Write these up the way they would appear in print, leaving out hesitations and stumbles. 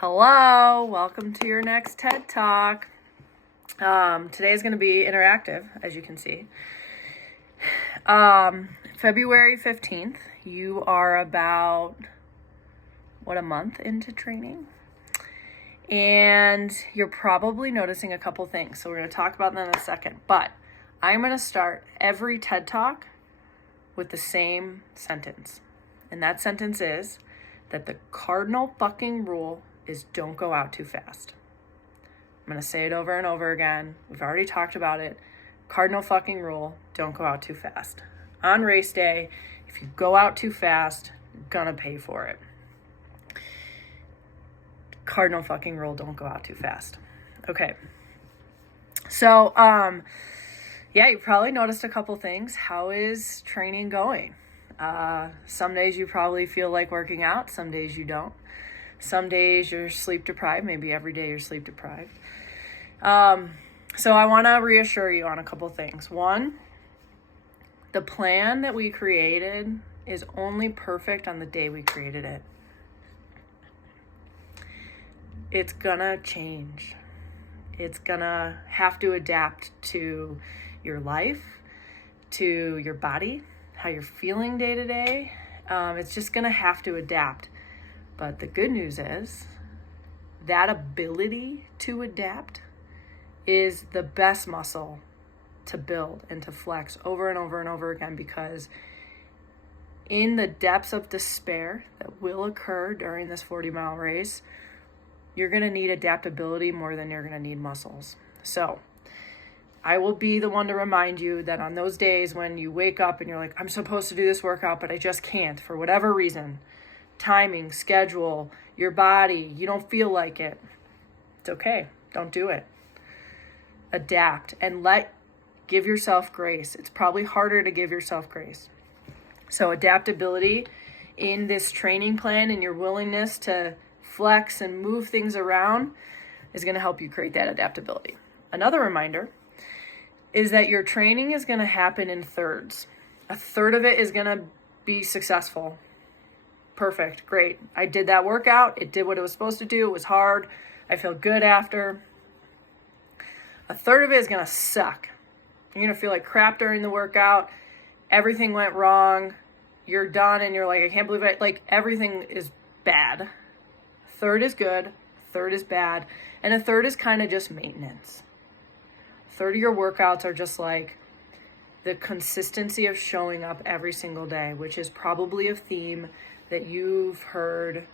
Hello, welcome to your next TED Talk. Today is going to be interactive, as you can see. February 15th, you are about, a month into training? And you're probably noticing a couple things, so we're going to talk about them in a second. But I'm going to start every TED Talk with the same sentence. And that sentence is that the cardinal fucking rule is don't go out too fast. I'm going to say it over and over again. We've already talked about it. Cardinal fucking rule, don't go out too fast. On race day, if you go out too fast, you're going to pay for it. Cardinal fucking rule, don't go out too fast. Okay. So, you probably noticed a couple things. How is training going? Some days you probably feel like working out. Some days you don't. Some days you're sleep deprived. Maybe every day you're sleep deprived. So I want to reassure you on a couple things. One, the plan that we created is only perfect on the day we created it. It's gonna change. It's gonna have to adapt to your life, to your body, how you're feeling day to day. It's just gonna have to adapt. But the good news is that ability to adapt is the best muscle to build and to flex over and over and over again, because in the depths of despair that will occur during this 40-mile race, you're going to need adaptability more than you're going to need muscles. So I will be the one to remind you that on those days when you wake up and you're like, I'm supposed to do this workout, but I just can't for whatever reason, timing, schedule, your body, you don't feel like it. It's okay. Don't do it. Adapt and give yourself grace. It's probably harder to give yourself grace. So adaptability in this training plan and your willingness to flex and move things around is going to help you create that adaptability. Another reminder is that your training is going to happen in thirds. A third of it is going to be successful. Perfect. Great. I did that workout. It did what it was supposed to do. It was hard. I feel good after. A third of it is going to suck. You're going to feel like crap during the workout. Everything went wrong. You're done and you're like, I can't believe it. Like, everything is bad. A third is good. A third is bad. And a third is kind of just maintenance. A third of your workouts are just like the consistency of showing up every single day, which is probably a theme that you've heard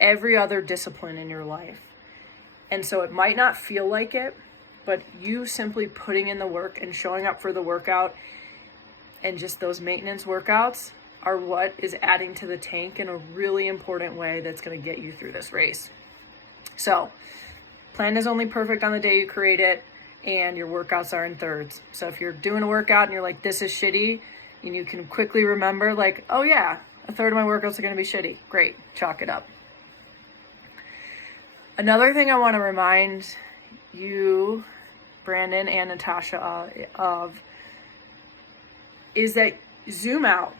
every other discipline in your life. And so it might not feel like it, but you simply putting in the work and showing up for the workout and just those maintenance workouts are what is adding to the tank in a really important way that's going to get you through this race. So, plan is only perfect on the day you create it, and your workouts are in thirds. So if you're doing a workout and you're like, this is shitty, and you can quickly remember, like, oh yeah, a third of my workouts are going to be shitty. Great, chalk it up. Another thing I want to remind you, Brandon and Natasha, of is that zoom out.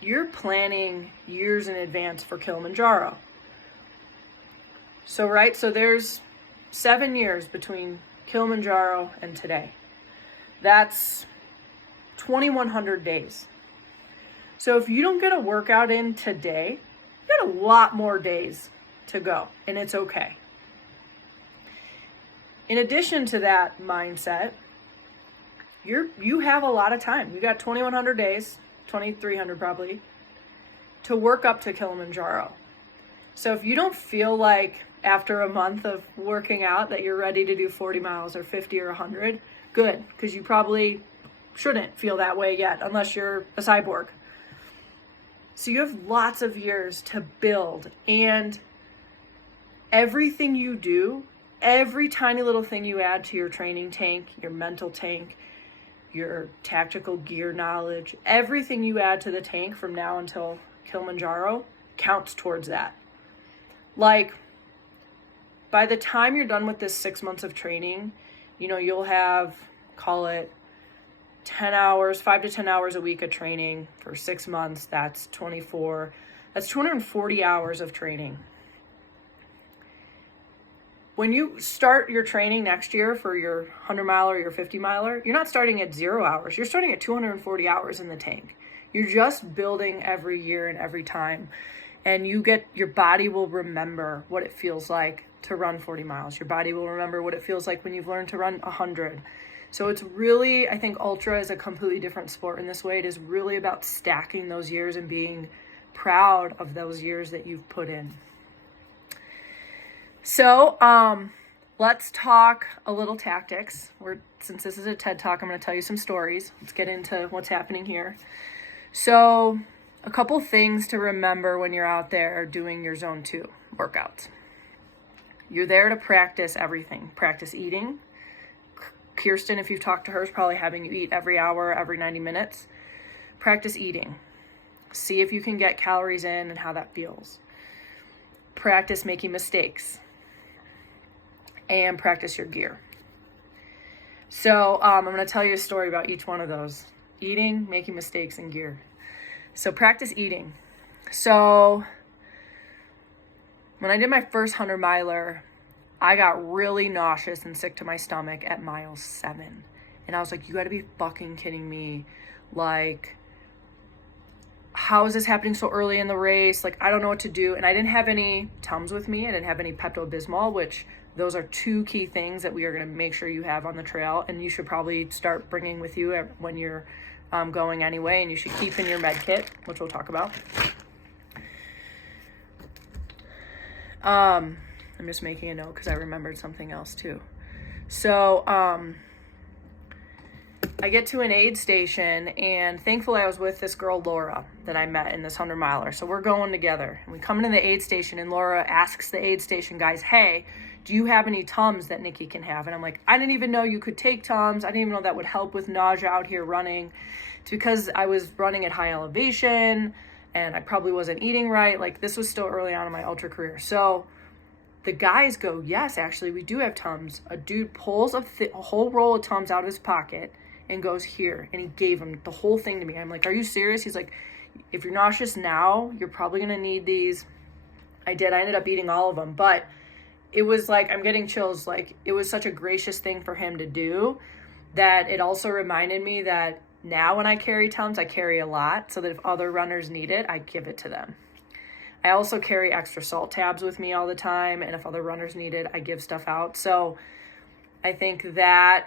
You're planning years in advance for Kilimanjaro. So there's 7 years between Kilimanjaro and today. That's 2,100 days. So if you don't get a workout in today, you got a lot more days to go, and it's okay. In addition to that mindset, you have a lot of time. You got 2,100 days, 2,300 probably, to work up to Kilimanjaro. So if you don't feel like after a month of working out that you're ready to do 40 miles or 50 or 100, good, because you probably shouldn't feel that way yet unless you're a cyborg. So you have lots of years to build, and everything you do, every tiny little thing you add to your training tank, your mental tank, your tactical gear knowledge, everything you add to the tank from now until Kilimanjaro counts towards that. Like, by the time you're done with this 6 months of training, you'll have, call it 10 hours, 5 to 10 hours a week of training for 6 months. That's 240 hours of training. when you start your training next year for your 100 miler or your 50 miler, you're not starting at 0 hours. You're starting at 240 hours in the tank. You're just building every year and every time. And your body will remember what it feels like to run 40 miles. Your body will remember what it feels like when you've learned to run 100. So it's really, I think ultra is a completely different sport in this way. It is really about stacking those years and being proud of those years that you've put in. So let's talk a little tactics. Since this is a TED Talk, I'm going to tell you some stories. Let's get into what's happening here. So a couple things to remember when you're out there doing your zone 2 workouts. You're there to practice everything. Practice eating. Kirsten, if you've talked to her, is probably having you eat every hour, every 90 minutes. Practice eating. See if you can get calories in and how that feels. Practice making mistakes. And practice your gear. So I'm going to tell you a story about each one of those. Eating, making mistakes, and gear. So practice eating. So when I did my first 100 miler, I got really nauseous and sick to my stomach at mile 7. And I was like, you got to be fucking kidding me. Like, how is this happening so early in the race? Like, I don't know what to do. And I didn't have any Tums with me. I didn't have any Pepto-Bismol, which those are 2 key things that we are going to make sure you have on the trail. And you should probably start bringing with you when you're going anyway. And you should keep in your med kit, which we'll talk about. I'm just making a note because I remembered something else too. So I get to an aid station, and thankfully I was with this girl, Laura, that I met in this 100 miler. So we're going together, and we come into the aid station, and Laura asks the aid station guys, hey, do you have any Tums that Nikki can have? And I'm like, I didn't even know you could take Tums. I didn't even know that would help with nausea out here running. It's because I was running at high elevation, and I probably wasn't eating right. Like, this was still early on in my ultra career. So the guys go, yes, actually, we do have Tums. A dude pulls a whole roll of Tums out of his pocket and goes, here. And he gave him the whole thing to me. I'm like, are you serious? He's like, if you're nauseous now, you're probably going to need these. I did. I ended up eating all of them. But it was like, I'm getting chills. Like, it was such a gracious thing for him to do that it also reminded me that now when I carry Tums, I carry a lot so that if other runners need it, I give it to them. I also carry extra salt tabs with me all the time. And if other runners need it, I give stuff out. So I think that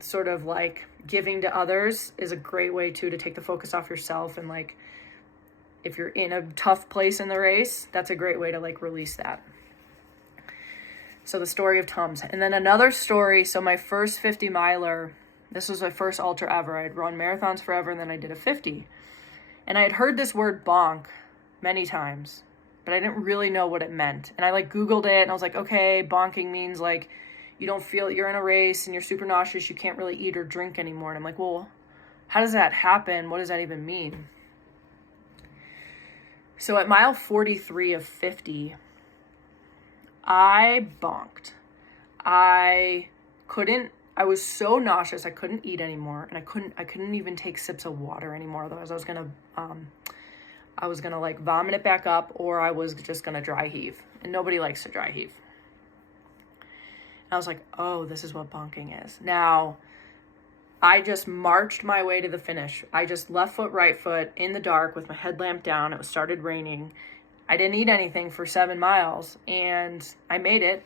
sort of like giving to others is a great way too to take the focus off yourself. And like, if you're in a tough place in the race, that's a great way to like release that. So the story of Tums. And then another story. So my first 50 miler, this was my first ultra ever. I'd run marathons forever, and then I did a 50. And I had heard this word bonk many times, but I didn't really know what it meant. And I like Googled it, and I was like, okay, bonking means like you don't feel you're in a race and you're super nauseous, you can't really eat or drink anymore. And I'm like, well, how does that happen? What does that even mean? So at mile 43 of 50, I bonked. I was so nauseous, I couldn't eat anymore, and I couldn't even take sips of water anymore. Otherwise I was gonna like vomit it back up, or I was just gonna dry heave. And nobody likes to dry heave. And I was like, oh, this is what bonking is. Now, I just marched my way to the finish. I just left foot, right foot in the dark with my headlamp down. It started raining. I didn't eat anything for 7 miles, and I made it.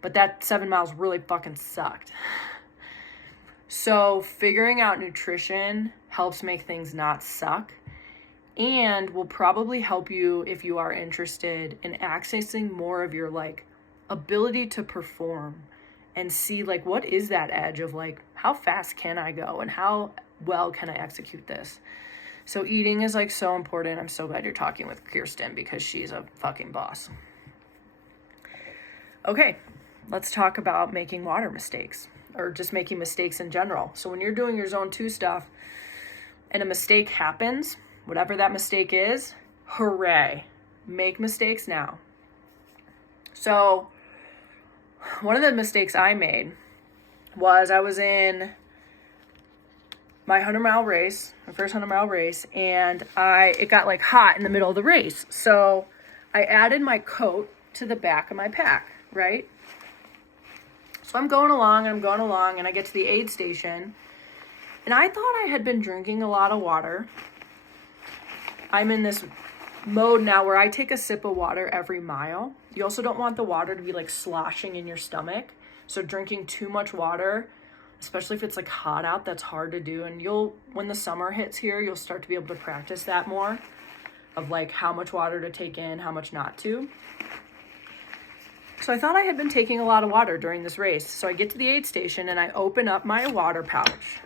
But that 7 miles really fucking sucked. So figuring out nutrition helps make things not suck, and will probably help you if you are interested in accessing more of your like ability to perform and see like what is that edge of like how fast can I go and how well can I execute this. So eating is like so important. I'm so glad you're talking with Kirsten because she's a fucking boss. Okay, let's talk about making water mistakes or just making mistakes in general. So when you're doing your zone 2 stuff and a mistake happens, whatever that mistake is, hooray, make mistakes now. So one of the mistakes I made was I was in my 100-mile race, my first 100-mile race, and it got like hot in the middle of the race. So I added my coat to the back of my pack, right? So I'm going along and I get to the aid station and I thought I had been drinking a lot of water. I'm in this mode now where I take a sip of water every mile. You also don't want the water to be like sloshing in your stomach. So drinking too much water, especially if it's like hot out, that's hard to do. And when the summer hits here, you'll start to be able to practice that more of like how much water to take in, how much not to. So I thought I had been taking a lot of water during this race. So I get to the aid station and I open up my water pouch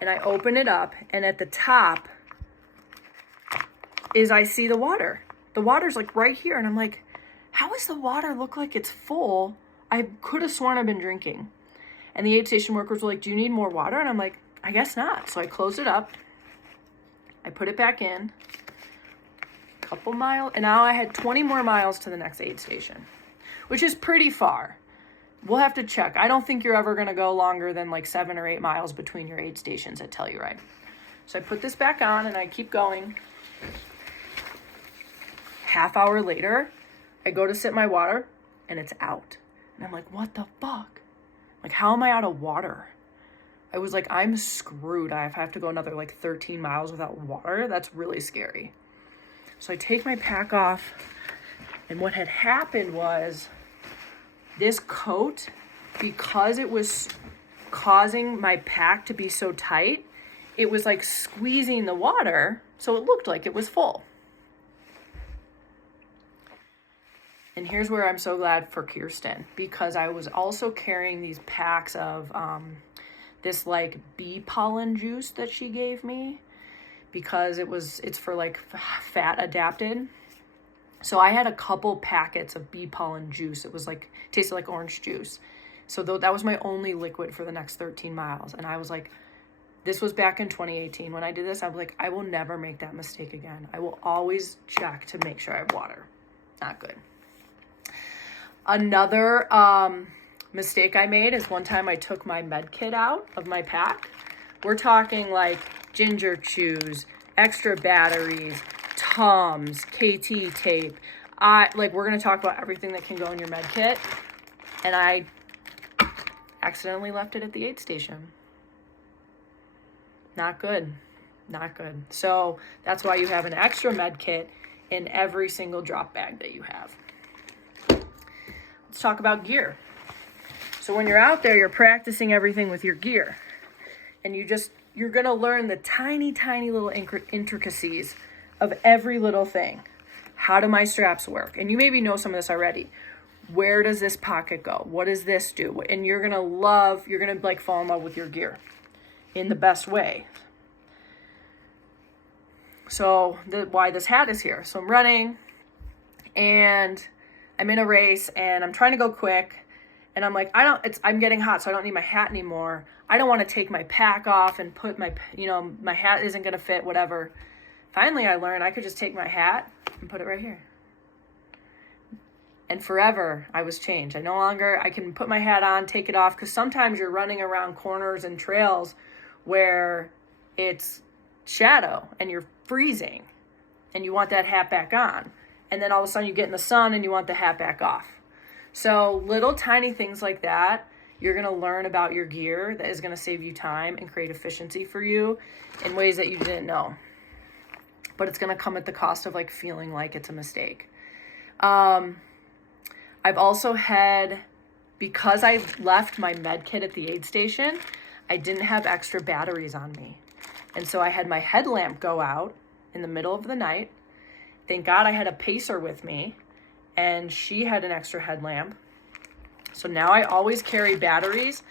and I open it up and at the top I see the water. The water's like right here. And I'm like, how does the water look like it's full? I could have sworn I've been drinking. And the aid station workers were like, do you need more water? And I'm like, I guess not. So I closed it up. I put it back in. A couple miles. And now I had 20 more miles to the next aid station, which is pretty far. We'll have to check. I don't think you're ever going to go longer than like 7 or 8 miles between your aid stations at Telluride. So I put this back on and I keep going. Half hour later, I go to sip my water and it's out. And I'm like, what the fuck? Like, how am I out of water? I was like, I'm screwed. I have to go another like 13 miles without water. That's really scary. So I take my pack off. And what had happened was this coat, because it was causing my pack to be so tight, it was like squeezing the water. So it looked like it was full. And here's where I'm so glad for Kirsten, because I was also carrying these packs of this like bee pollen juice that she gave me, because it's for like fat adapted. So I had a couple packets of bee pollen juice. It was like, tasted like orange juice. So that was my only liquid for the next 13 miles. And I was like, this was back in 2018. When I did this, I was like, I will never make that mistake again. I will always check to make sure I have water. Not good. Another mistake I made is one time I took my med kit out of my pack. We're talking like ginger chews, extra batteries, Tums, KT tape. We're going to talk about everything that can go in your med kit. And I accidentally left it at the aid station. Not good. Not good. So that's why you have an extra med kit in every single drop bag that you have. Let's talk about gear. So when you're out there, you're practicing everything with your gear. And you're going to learn the tiny, tiny little intricacies of every little thing. How do my straps work? And you maybe know some of this already. Where does this pocket go? What does this do? And you're going to like fall in love with your gear in the best way. So why this hat is here. So I'm running and I'm in a race and I'm trying to go quick. And I'm like, I'm getting hot, so I don't need my hat anymore. I don't want to take my pack off and put my hat isn't going to fit, whatever. Finally, I learned I could just take my hat and put it right here. And forever, I was changed. I can put my hat on, take it off, because sometimes you're running around corners and trails where it's shadow and you're freezing and you want that hat back on. And then all of a sudden you get in the sun and you want the hat back off. So little tiny things like that, you're going to learn about your gear that is going to save you time and create efficiency for you in ways that you didn't know. But it's going to come at the cost of like feeling like it's a mistake. I've also had, because I left my med kit at the aid station, I didn't have extra batteries on me. And so I had my headlamp go out in the middle of the night. Thank God I had a pacer with me and she had an extra headlamp. So now I always carry batteries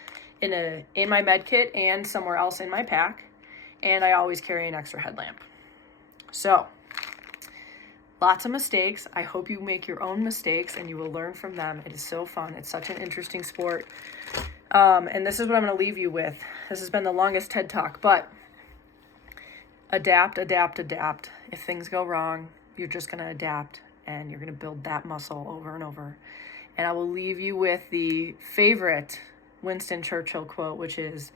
in my med kit and somewhere else in my pack. And I always carry an extra headlamp. So, lots of mistakes. I hope you make your own mistakes and you will learn from them. It is so fun. It's such an interesting sport. And this is what I'm going to leave you with. This has been the longest TED Talk, but adapt, adapt, adapt. If things go wrong, you're just going to adapt and you're going to build that muscle over and over. And I will leave you with the favorite Winston Churchill quote, which is,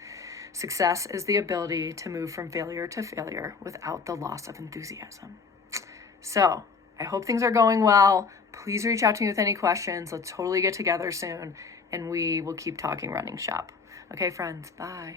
"Success is the ability to move from failure to failure without the loss of enthusiasm." So I hope things are going well. Please reach out to me with any questions. Let's totally get together soon. and we will keep talking running shop. Okay, friends, bye.